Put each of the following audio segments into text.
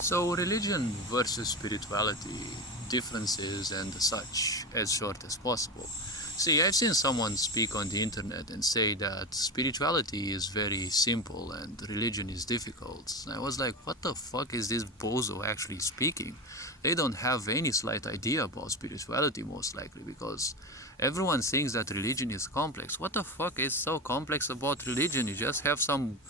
So religion versus spirituality, differences and such, as short as possible. See, I've seen someone speak on the internet and say that spirituality is very simple and religion is difficult. I was like, what the fuck is this bozo actually speaking? They don't have any slight idea about spirituality, most likely, because everyone thinks that religion is complex. What the fuck is so complex about religion? You just have some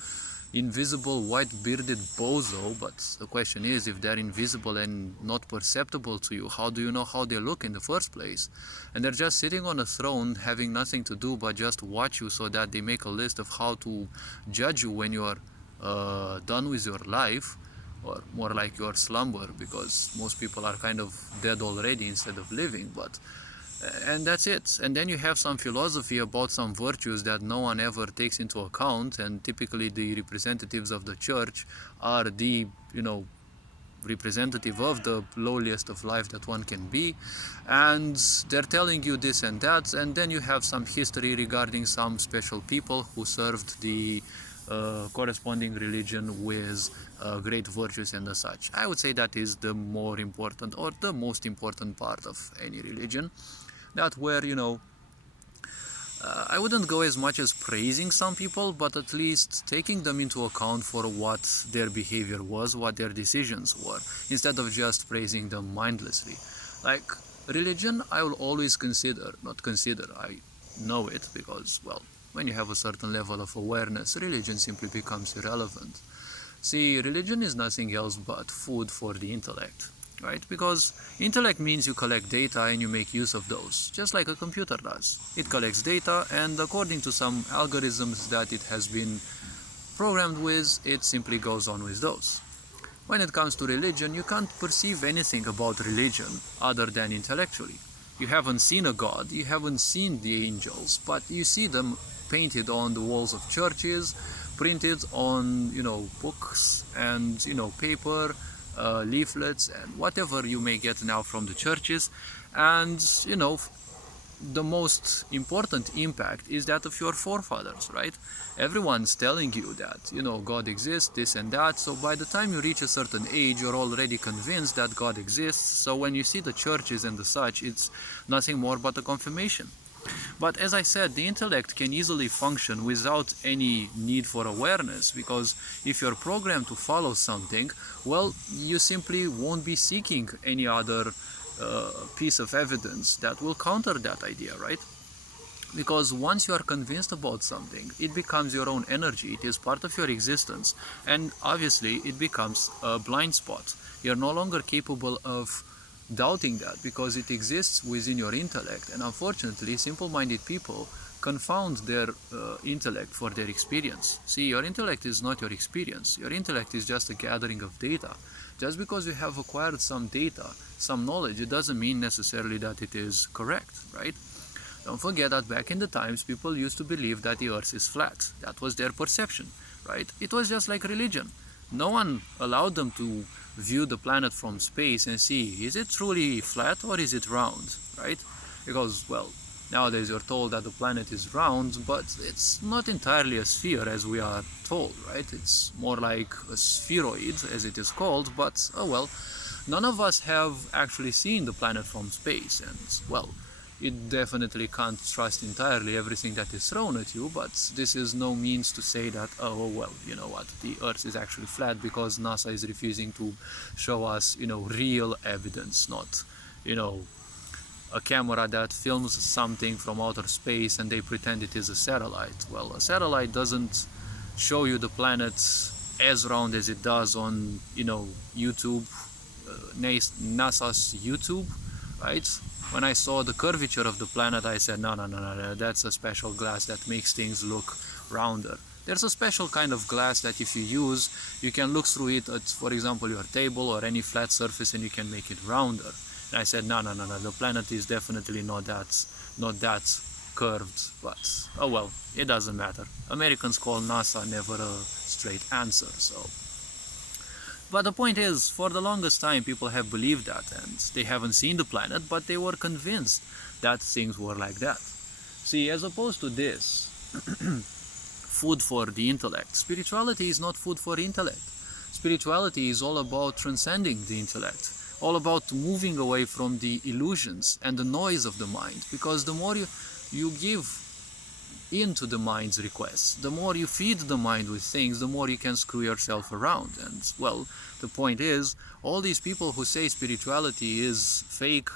invisible white bearded bozo, but the question is, if they're invisible and not perceptible to you, how do you know how they look in the first place? And they're just sitting on a throne having nothing to do but just watch you so that they make a list of how to judge you when you're done with your life, or more like your slumber, because most people are kind of dead already instead of living. But and that's it. And then you have some philosophy about some virtues that no one ever takes into account, and typically the representatives of the church are the representative of the lowliest of life that one can be, and they're telling you this and that. And then you have some history regarding some special people who served the corresponding religion with great virtues and such. I would say that is the more important, or the most important part of any religion. That where, I wouldn't go as much as praising some people, but at least taking them into account for what their behavior was, what their decisions were, instead of just praising them mindlessly. Like, religion, I will always I know it, because, well, when you have a certain level of awareness, religion simply becomes irrelevant. See, religion is nothing else but food for the intellect. Right? Because intellect means you collect data and you make use of those, just like a computer does. It collects data, and according to some algorithms that it has been programmed with, it simply goes on with those. When it comes to religion, you can't perceive anything about religion other than intellectually. You haven't seen a god, you haven't seen the angels, but you see them painted on the walls of churches, printed on, books and, paper, leaflets and whatever you may get now from the churches. And the most important impact is that of your forefathers, right? Everyone's telling you that God exists, this and that. So by the time you reach a certain age, you're already convinced that God exists. So when you see the churches and the such, it's nothing more but a confirmation. But as I said, the intellect can easily function without any need for awareness, because if you're programmed to follow something, well, you simply won't be seeking any other piece of evidence that will counter that idea, right? Because once you are convinced about something, it becomes your own energy, it is part of your existence, and obviously it becomes a blind spot. You're no longer capable of doubting that, because it exists within your intellect. And unfortunately, simple-minded people confound their intellect for their experience. See, your intellect is not your experience. Your intellect is just a gathering of data. Just because you have acquired some data, some knowledge, it doesn't mean necessarily that it is correct, right? Don't forget that back in the times, people used to believe that the earth is flat. That was their perception, right? It was just like religion. No one allowed them to view the planet from space and see, is it truly flat or is it round, right? Because, well, nowadays you're told that the planet is round, but it's not entirely a sphere as we are told, right? It's more like a spheroid, as it is called, but oh well. None of us have actually seen the planet from space, and, well, it definitely can't trust entirely everything that is thrown at you, but this is no means to say that, oh well, you know what, the earth is actually flat because NASA is refusing to show us, real evidence, not, a camera that films something from outer space and they pretend it is a satellite. Well, a satellite doesn't show you the planet as round as it does on, YouTube, NASA's YouTube, right? When I saw the curvature of the planet, I said, no, that's a special glass that makes things look rounder. There's a special kind of glass that if you use, you can look through it at, for example, your table or any flat surface, and you can make it rounder. And I said, no, the planet is definitely not that curved, but oh well, it doesn't matter. Americans call NASA never a straight answer, so. But the point is, for the longest time, people have believed that, and they haven't seen the planet, but they were convinced that things were like that. See, as opposed to this, food for the intellect, spirituality is not food for intellect. Spirituality is all about transcending the intellect, all about moving away from the illusions and the noise of the mind, because the more you give into the mind's requests, the more you feed the mind with things, the more you can screw yourself around. And well, the point is, all these people who say spirituality is fake,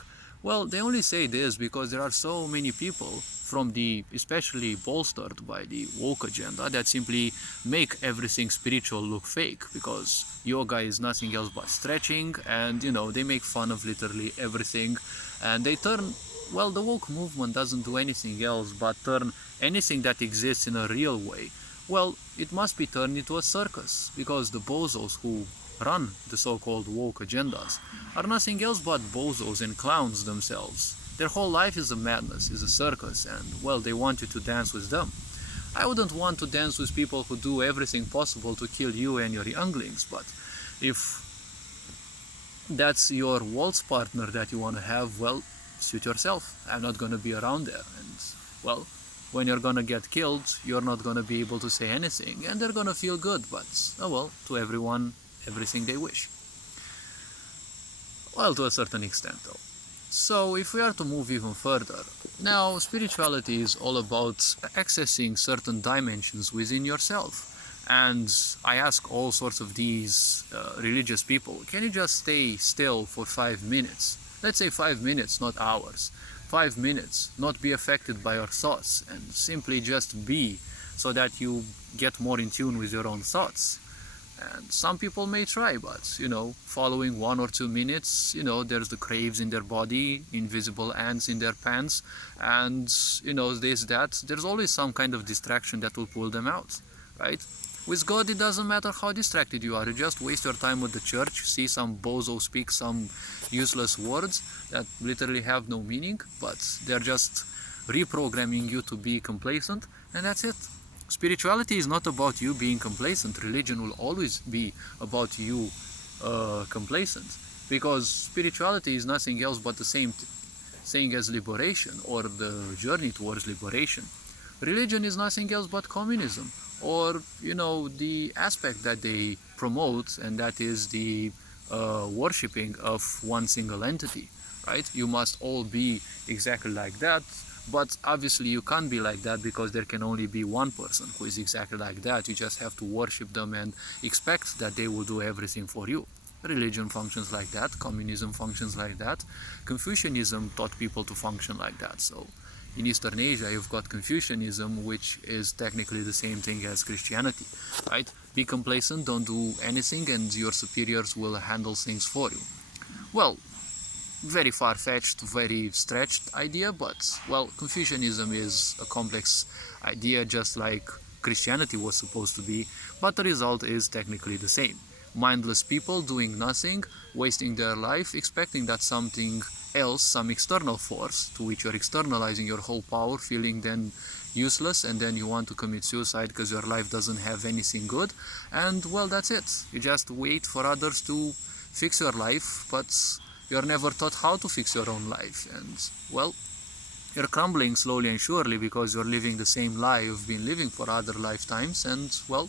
well, they only say this because there are so many people from the, especially bolstered by the woke agenda, that simply make everything spiritual look fake, because yoga is nothing else but stretching, and they make fun of literally everything, and they turn, well, the woke movement doesn't do anything else but turn anything that exists in a real way, well, it must be turned into a circus, because the bozos who run the so-called woke agendas are nothing else but bozos and clowns themselves. Their whole life is a madness, is a circus, and well, they want you to dance with them. I wouldn't want to dance with people who do everything possible to kill you and your younglings, but if that's your waltz partner that you want to have, well, suit yourself. I'm not going to be around there, and well, when you're going to get killed, you're not going to be able to say anything, and they're going to feel good, but oh well, to everyone, everything they wish. Well, to a certain extent though. So if we are to move even further, now spirituality is all about accessing certain dimensions within yourself. And I ask all sorts of these religious people, can you just stay still for 5 minutes? Let's say 5 minutes, not hours. 5 minutes, not be affected by your thoughts, and simply just be, so that you get more in tune with your own thoughts. And some people may try, but following 1 or 2 minutes, there's the craves in their body, invisible ants in their pants, and this, that, there's always some kind of distraction that will pull them out, right? With God, it doesn't matter how distracted you are. You just waste your time with the church, see some bozo speak some useless words that literally have no meaning, but they're just reprogramming you to be complacent, and that's it. Spirituality is not about you being complacent. Religion will always be about you complacent, because spirituality is nothing else but the same thing as liberation, or the journey towards liberation. Religion is nothing else but communism, or the aspect that they promote, and that is the worshipping of one single entity, right? You must all be exactly like that. But obviously you can't be like that, because there can only be one person who is exactly like that. You just have to worship them and expect that they will do everything for you. Religion functions like that, communism functions like that, Confucianism taught people to function like that. So in Eastern Asia you've got Confucianism, which is technically the same thing as Christianity, right? Be complacent, don't do anything, and your superiors will handle things for you. Well, very far-fetched, very stretched idea, but well, Confucianism is a complex idea, just like Christianity was supposed to be, but the result is technically the same. Mindless people doing nothing, wasting their life, expecting that something else, some external force, to which you're externalizing your whole power, feeling then useless, and then you want to commit suicide because your life doesn't have anything good, and well, that's it. You just wait for others to fix your life, but you're never taught how to fix your own life, and well, you're crumbling slowly and surely, because you're living the same lie you've been living for other lifetimes, and well,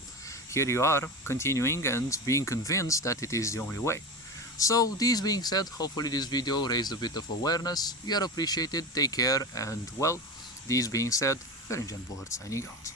here you are continuing and being convinced that it is the only way. So this being said, hopefully this video raised a bit of awareness. You are appreciated, take care, and well, this being said, Board signing out.